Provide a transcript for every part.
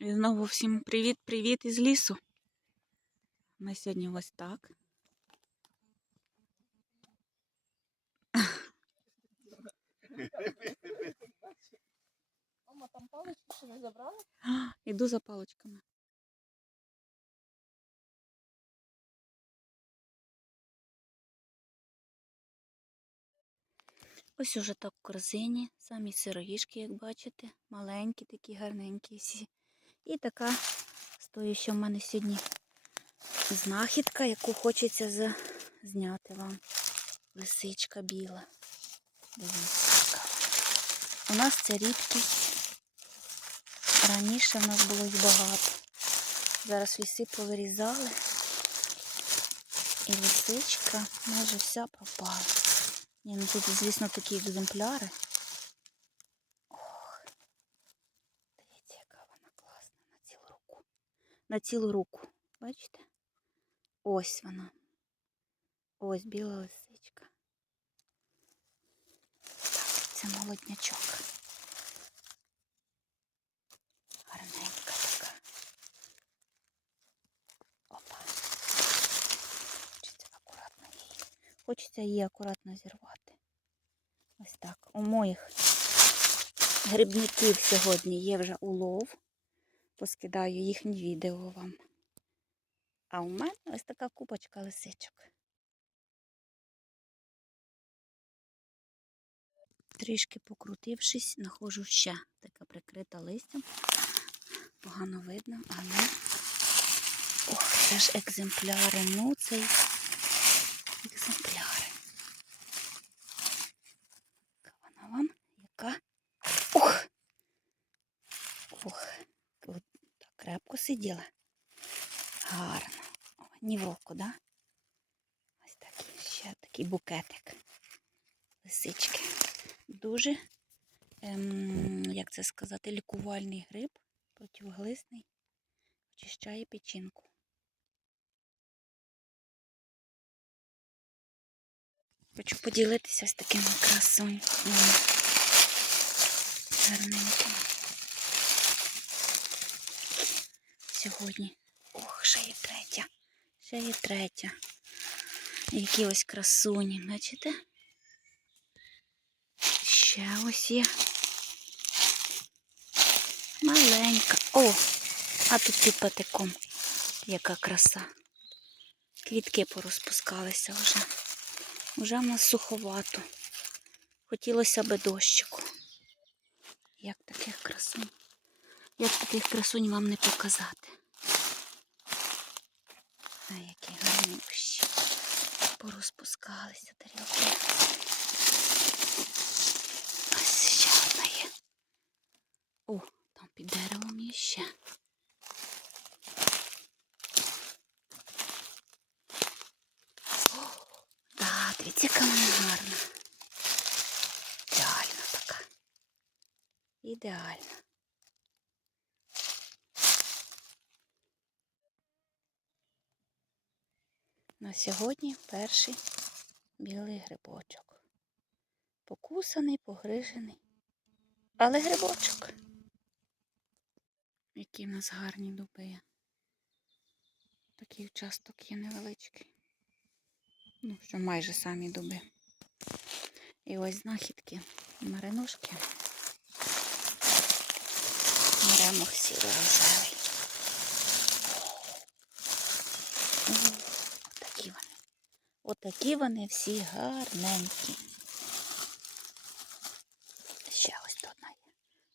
І знову всім привіт-привіт із лісу. Ми сьогодні ось так. Мама, там палички ще не забрали? Іду за паличками. Ось уже так в корзині, самі сироїшки, як бачите, маленькі, такі гарненькі всі. І така стоїща в мене сьогодні знахідка, яку хочеться зняти вам. Лисичка біла. Дивіться. У нас це рідкість. Раніше в нас було їх багато. Зараз ліси повирізали. І лисичка майже вся пропала. Ні, ну тут, звісно, такі екземпляри. Ох. Дивіться, яка вона класна на цілу руку. На цілу руку. Бачите? Ось вона. Ось біла лисичка. Це молоднячок. Гарненька така. Опа. Хочеться акуратно її. Хочеться її акуратно зірвати. Ось так. У моїх грибників сьогодні є вже улов. Поскидаю їхні відео вам. А у мене ось така купочка лисичок. Трішки покрутившись, знаходжу ще така прикрита листям. Погано видно, але ох, це ж екземпляри. Ну, це й екземпляри. Яка вона вам? Яка? Ух! Ух, от так крепко сиділа. Гарно. О, ні в року, да? Ось такий ще такий букетик. Лисички. Дуже, ем, як це сказати, лікувальний гриб, противоглисний, очищає печінку. Хочу поділитися з такими красуньками. Гарненькими. Сьогодні. Ох, ще є третя. Ще є третя. Які ось красуні, бачите? Ще ось є. Маленька. О! А тут під патиком. Яка краса. Квітки порозпускалися вже. Уже в нас суховато. Хотілося би дощику. Як таких красунь. Як таких красунь вам не показати. А які гарні кущі. Порозпускалися тарілки. Ось ще одна є. О, там під деревом є ще. Да, дивіться, яка вона гарна. Ідеальна така. Ідеальна. На сьогодні перший білий грибочок. Покусаний, погрижений. Але грибочок. Які в нас гарні дуби. Такий участок є невеличкий. Ну, що майже самі дуби. І ось знахідки маринушки. Маремох сіро-рожевий. О, Отакі вони. Отакі вони всі гарненькі. Ще ось тут одна є.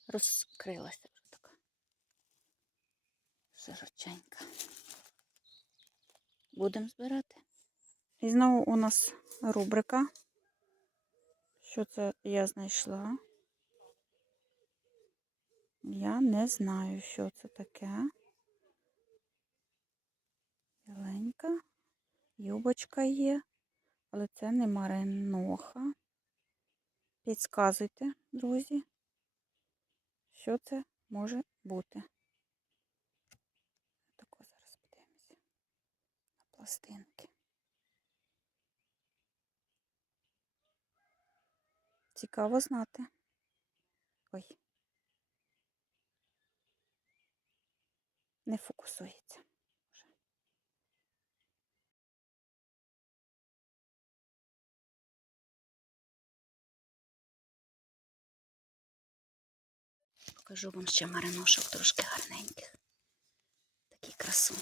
Розкрилася вже така. Широченька. Будемо збирати. І знову у нас рубрика. Що це я знайшла? Я не знаю, що це таке. Біленька. Юбочка є, але це не мариноха. Підсказуйте, друзі, що це може бути. Тако зараз подивимося на пластинки. Цікаво знати. Ой. Не фокусується. Покажу вам ще мариношок трошки гарненьких. Такі красуні.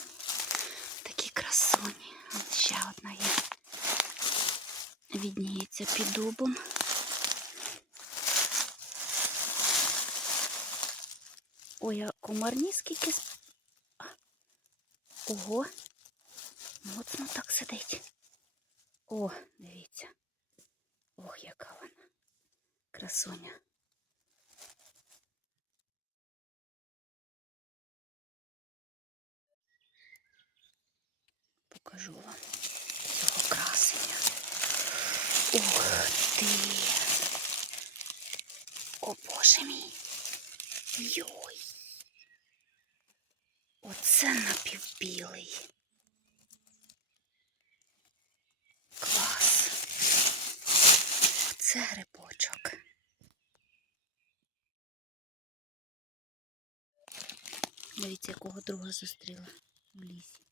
Такі красуні. Ще одна є. Відніється під дубом. Ой, а комарні скільки. Ого. Моцно так сидить. О, дивіться. Ох, яка вона. Красуня. Покажу вам цього красення. Ух ти. О боже мій. Йой. Оце напівбілий. Клас. Оце грибочок. Дивіться, якого друга зустріла в лісі.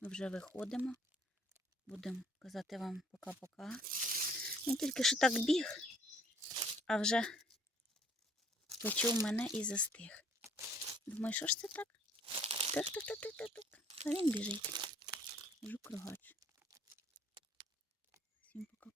Ми вже виходимо. Будемо казати вам пока-пока. Він тільки що так біг, а вже почув мене і застиг. Думаю, що ж це так? Так-так-так-так-так. А він біжить. Жук рогач. Всім пока.